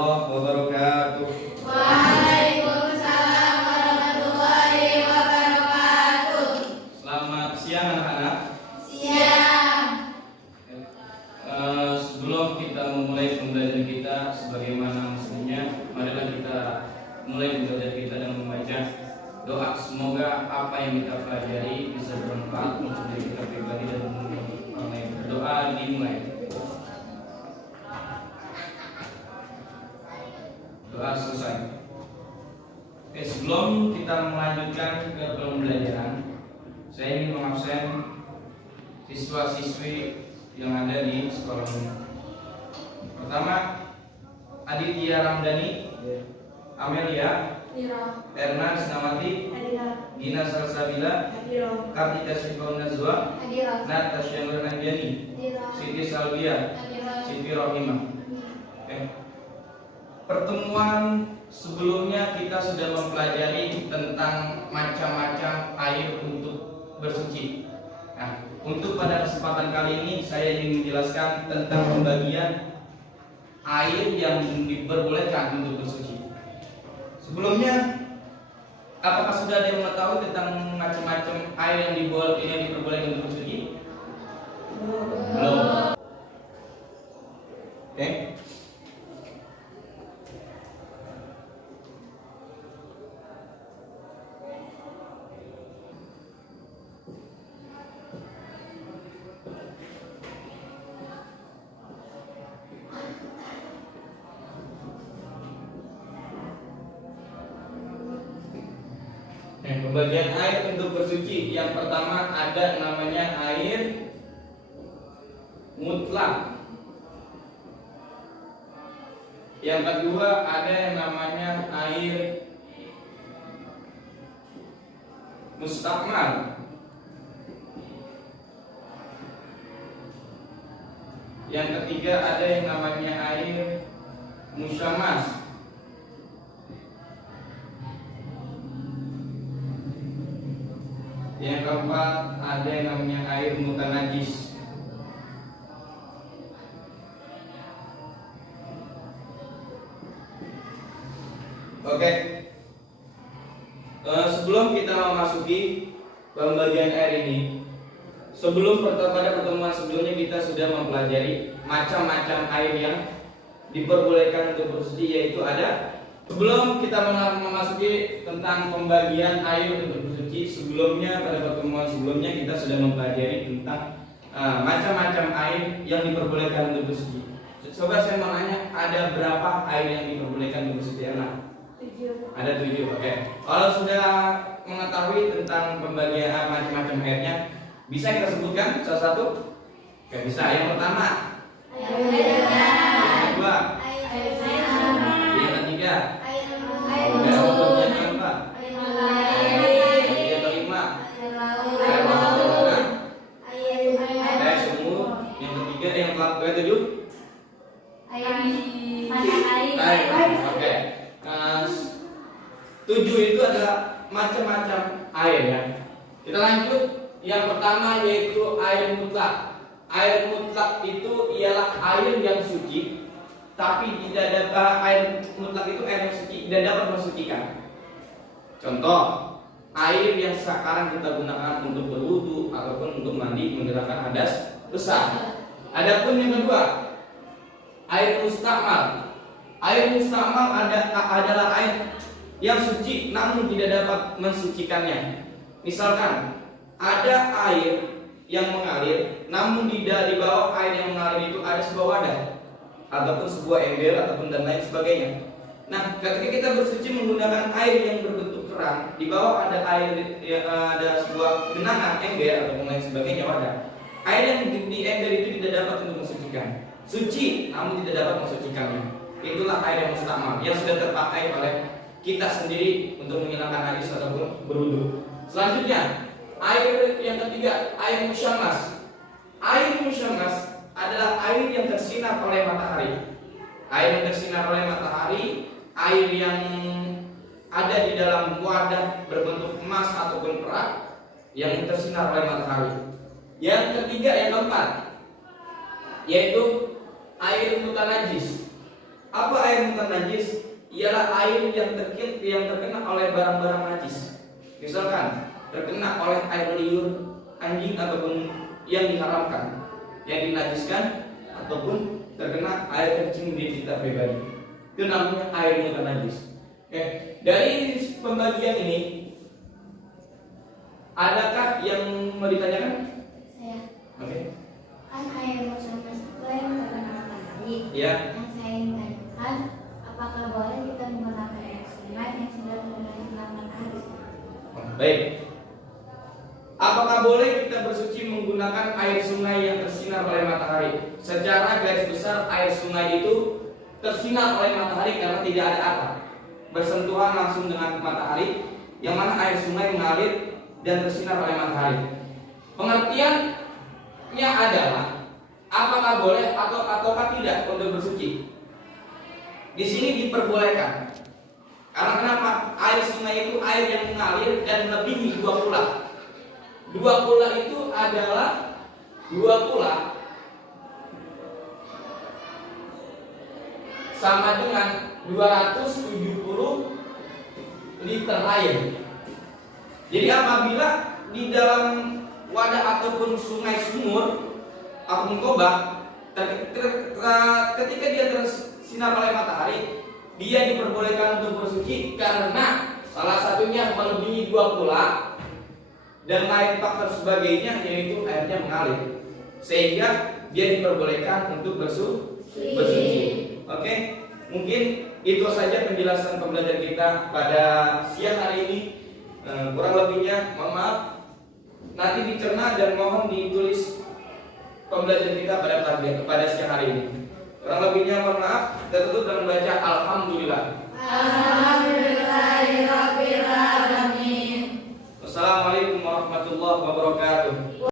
warahmatullahi wabarakatuh. Waalaikumsalam warahmatullahi wabarakatuh. Selamat siang anak-anak. Siang. Sebelum kita memulai pembelajaran kita sebagaimana mestinya, marilah kita mulai pembelajaran kita dengan membaca doa. Semoga apa yang kita pelajari bisa bermanfaat untuk diri kita pribadi dan untuk orang lain. Berdoa dimulai. Doa selesai. Oke, sebelum kita melanjutkan ke pembelajaran, saya ingin mengabsen siswa-siswi yang ada di sekolah ini. Pertama, Aditya Ramdhani, Amelia, Erna Snamati, Gina Salsabila, Kartika Syifaun Nazwa, Natasha Nur Anjani, Siti Salbia, Siti Rohimah. Oke. Pertemuan sebelumnya kita sudah mempelajari tentang macam-macam air untuk bersuci. Nah, untuk pada kesempatan kali ini saya ingin menjelaskan tentang pembagian air yang diperbolehkan untuk bersuci. Sebelumnya, apakah sudah ada yang mengetahui tentang macam-macam air yang diperbolehkan untuk bersuci? Belum. Oke. Pembagian air untuk bersuci. Yang pertama ada namanya air mutlak. Yang kedua ada yang namanya air mustakmal. Yang ketiga ada yang namanya air musyamas. Yang keempat ada yang namanya air mutanajis. Oke. Sebelum kita memasuki pembagian air ini, pada pertemuan sebelumnya kita sudah mempelajari macam-macam air yang diperbolehkan untuk bersuci, yaitu ada. Sebelum kita memasuki tentang pembagian air untuk bersuci, sebelumnya pada pertemuan sebelumnya kita sudah mempelajari tentang macam-macam air yang diperbolehkan untuk bersuci. Coba saya mau nanya, ada berapa air yang diperbolehkan untuk bersuci? Ada 7. Oke. Kalau sudah mengetahui tentang pembagian macam-macam airnya, bisa kita sebutkan salah satu? Oke, bisa. Yang pertama, yang kedua, yang ketiga, yang keempat, yang kelima, air sumur, yang ketiga, yang ketujuh, air. Oke. 7 itu adalah macam-macam air ya. Kita lanjut. Yang pertama yaitu air mutlak. Air mutlak itu ialah air yang suci, tapi tidak dapat air mutlak itu air yang suci tidak dapat mensucikan. Contoh, air yang sekarang kita gunakan untuk berwudu ataupun untuk mandi menghilangkan hadas besar. Adapun yang kedua, air mustakmal. Air mustakmal adalah air yang suci namun tidak dapat mensucikannya. Misalkan ada air yang mengalir, namun di bawah air yang mengalir itu ada sebuah wadah ataupun sebuah ember ataupun dan lain sebagainya. Nah, ketika kita bersuci menggunakan air yang berbentuk keran, di bawah ada air, ada sebuah genangan ember ataupun lain sebagainya wadah. Air yang di ember itu tidak dapat untuk mensucikan. Suci namun tidak dapat mensucikannya. Itulah air yang mustakmal yang sudah terpakai oleh kita sendiri untuk menghilangkan najis ataupun berwudu. Selanjutnya, air yang ketiga, air musyamas. Air musyamas adalah air yang tersinar oleh matahari. Air yang tersinar oleh matahari, air yang ada di dalam wadah berbentuk emas ataupun perak yang tersinar oleh matahari. Yang ketiga, yang keempat, yaitu air mutanajis. Apa air mutlak najis? Ialah air yang terkena oleh barang-barang najis. Misalkan terkena oleh air liur anjing ataupun yang diharamkan, yang dinajiskan, ataupun terkena air kencing di kita pribadi. Itu namanya air mutlak najis. Dari pembagian ini, adakah yang mau ditanyakan? Saya. Oke. Kan air mutlak itu yang terkena matahari. Ya. Yang saya ingin tanyakan, apakah boleh kita menggunakan air sungai yang sudah terkena matahari? Baik. Apakah boleh kita bersuci menggunakan air sungai yang tersinar oleh matahari? Secara garis besar, air sungai itu tersinar oleh matahari karena tidak ada atap, bersentuhan langsung dengan matahari, yang mana air sungai mengalir dan tersinar oleh matahari. Pengertiannya adalah apakah boleh ataukah tidak untuk bersuci. Di sini diperbolehkan. Karena kenapa? Air sungai itu air yang mengalir dan melebihi 2 kula. 2 kula itu adalah 2 kula sama dengan 270 liter air. Jadi apabila di dalam wadah ataupun sungai sumur ataupun kobak, ketika dia tersinar oleh matahari, dia diperbolehkan untuk bersuci karena salah satunya melebihi 2 kula dan lain faktor sebagainya, yaitu airnya mengalir, sehingga dia diperbolehkan untuk bersuci. Oke, mungkin itu saja penjelasan pembelajaran kita pada siang hari ini. Kurang lebihnya mohon maaf. Nanti dicerna dan mohon ditulis pembelajaran kita pada siang hari ini. Kurang lebihnya mohon maaf. Kita tutup dengan membaca alhamdulillah. Alhamdulillah.